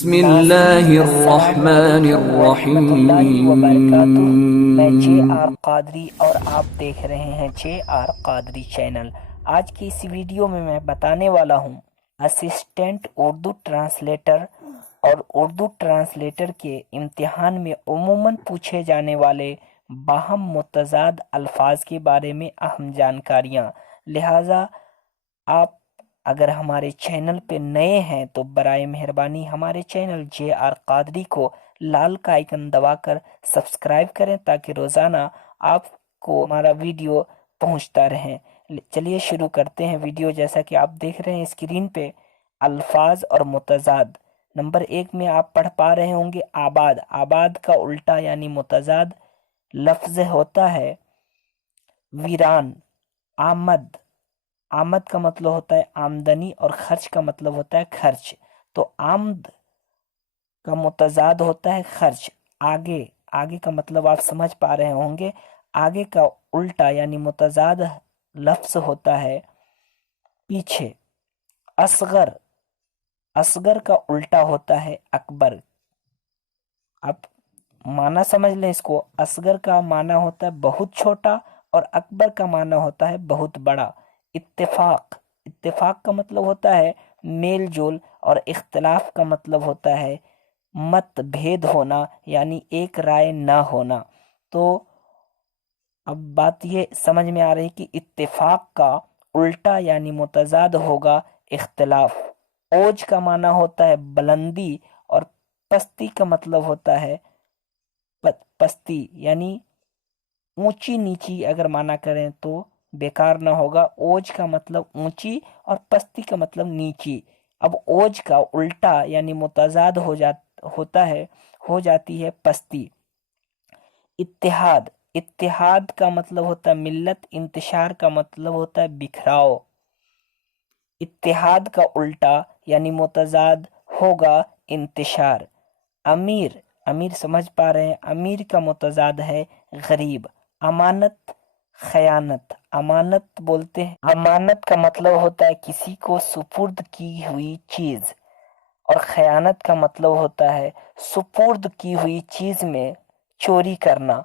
بسم اللہ الرحمن الرحیم۔ میں جے آر قادری اور آپ دیکھ رہے ہیں جے آر قادری چینل۔ آج کی اس ویڈیو میں بتانے والا ہوں اسسٹنٹ اردو ٹرانسلیٹر اور اردو ٹرانسلیٹر کے امتحان میں عموماً پوچھے جانے والے باہم متضاد الفاظ کے بارے میں اہم جانکاریاں۔ لہٰذا آپ اگر ہمارے چینل پہ نئے ہیں تو برائے مہربانی ہمارے چینل جے آر قادری کو لال کا آئیکن دبا کر سبسکرائب کریں تاکہ روزانہ آپ کو ہمارا ویڈیو پہنچتا رہے۔ چلیے شروع کرتے ہیں ویڈیو۔ جیسا کہ آپ دیکھ رہے ہیں اسکرین پہ الفاظ اور متضاد۔ نمبر 1 میں آپ پڑھ پا رہے ہوں گے آباد۔ آباد کا الٹا یعنی متضاد لفظ ہوتا ہے ویران۔ آمد، آمد کا مطلب ہوتا ہے آمدنی اور خرچ کا مطلب ہوتا ہے خرچ۔ تو آمد کا متضاد ہوتا ہے خرچ۔ آگے، آگے کا مطلب آپ سمجھ پا رہے ہوں گے۔ آگے کا الٹا یعنی متضاد لفظ ہوتا ہے پیچھے۔ اصغر، اصغر کا الٹا ہوتا ہے اکبر۔ آپ معنی سمجھ لیں اس کو۔ اصغر کا معنی ہوتا ہے بہت چھوٹا اور اکبر کا معنی ہوتا ہے بہت بڑا۔ اتفاق، اتفاق کا مطلب ہوتا ہے میل جول اور اختلاف کا مطلب ہوتا ہے مت بھید ہونا یعنی ایک رائے نہ ہونا۔ تو اب بات یہ سمجھ میں آ رہی کہ اتفاق کا الٹا یعنی متضاد ہوگا اختلاف۔ اوج کا معنی ہوتا ہے بلندی اور پستی کا مطلب ہوتا ہے پستی یعنی اونچی نیچی اگر معنی کریں تو بیکار نہ ہوگا۔ اوج کا مطلب اونچی اور پستی کا مطلب نیچی۔ اب اوج کا الٹا یعنی متضاد ہو جاتی ہے پستی۔ اتحاد، اتحاد کا مطلب ہوتا ہے ملت۔ انتشار کا مطلب ہوتا ہے بکھراؤ۔ اتحاد کا الٹا یعنی متضاد ہوگا انتشار۔ امیر، امیر سمجھ پا رہے ہیں، امیر کا متضاد ہے غریب۔ امانت، خیانت، امانت بولتے ہیں، امانت کا مطلب ہوتا ہے کسی کو سپرد کی ہوئی چیز، اور خیانت کا مطلب ہوتا ہے سپرد کی ہوئی چیز میں چوری کرنا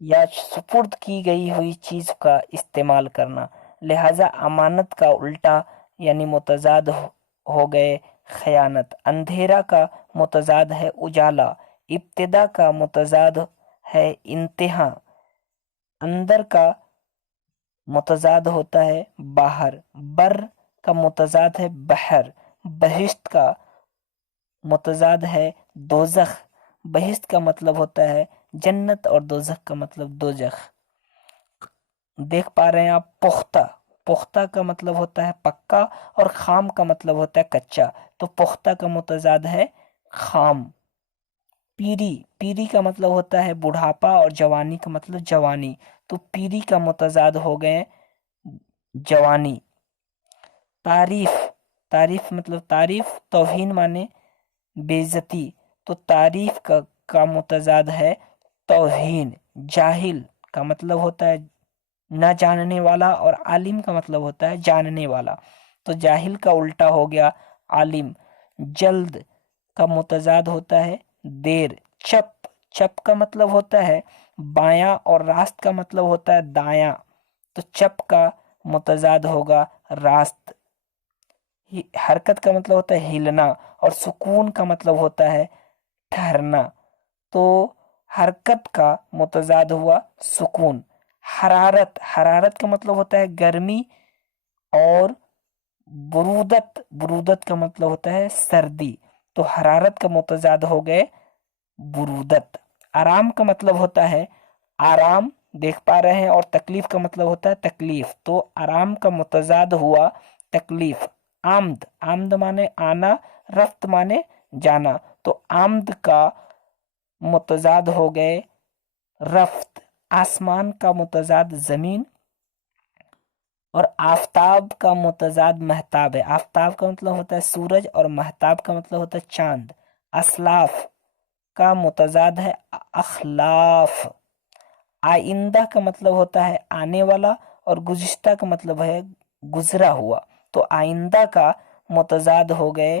یا سپرد کی گئی ہوئی چیز کا استعمال کرنا۔ لہذا امانت کا الٹا یعنی متضاد ہو گئے خیانت۔ اندھیرا کا متضاد ہے اجالا۔ ابتدا کا متضاد ہے انتہا۔ اندر کا متضاد ہوتا ہے باہر۔ بر کا متضاد ہے بحر۔ بہشت کا متضاد ہے دوزخ۔ بہشت کا مطلب ہوتا ہے جنت اور دوزخ کا مطلب دوزخ۔ دیکھ پا رہے ہیں آپ پختہ، پختہ کا مطلب ہوتا ہے پکا اور خام کا مطلب ہوتا ہے کچا۔ تو پختہ کا متضاد ہے خام۔ پیری، پیری کا مطلب ہوتا ہے بڑھاپا اور جوانی کا مطلب جوانی۔ تو پیری کا متضاد ہو گئے جوانی۔ تعریف، تعریف مطلب تعریف، توہین مانے بے عزتی۔ تو تعریف کا متضاد ہے توہین۔ جاہل کا مطلب ہوتا ہے نہ جاننے والا اور عالم کا مطلب ہوتا ہے جاننے والا۔ تو جاہل کا الٹا ہو گیا عالم۔ جلد کا متضاد ہوتا ہے دیر۔ چپ، چپ کا مطلب ہوتا ہے بایاں اور راست کا مطلب ہوتا ہے دایاں۔ تو چپ کا متضاد ہوگا راست۔ حرکت کا مطلب ہوتا ہے ہلنا اور سکون کا مطلب ہوتا ہے ٹھہرنا۔ تو حرکت کا متضاد ہوا سکون۔ حرارت، حرارت کا مطلب ہوتا ہے گرمی اور برودت، برودت کا مطلب ہوتا ہے سردی۔ تو حرارت کا متضاد ہو گئے برودت۔ آرام کا مطلب ہوتا ہے آرام، دیکھ پا رہے ہیں، اور تکلیف کا مطلب ہوتا ہے تکلیف۔ تو آرام کا متضاد ہوا تکلیف۔ آمد، آمد مانے آنا، رفت مانے جانا۔ تو آمد کا متضاد ہو گئے رفت۔ آسمان کا متضاد زمین اور آفتاب کا متضاد مہتاب ہے۔ آفتاب کا مطلب ہوتا ہے سورج اور مہتاب کا مطلب ہوتا ہے چاند۔ اسلاف کا متضاد ہے اخلاف۔ آئندہ کا مطلب ہوتا ہے آنے والا اور گزشتہ کا مطلب ہے گزرا ہوا۔ تو آئندہ کا متضاد ہو گئے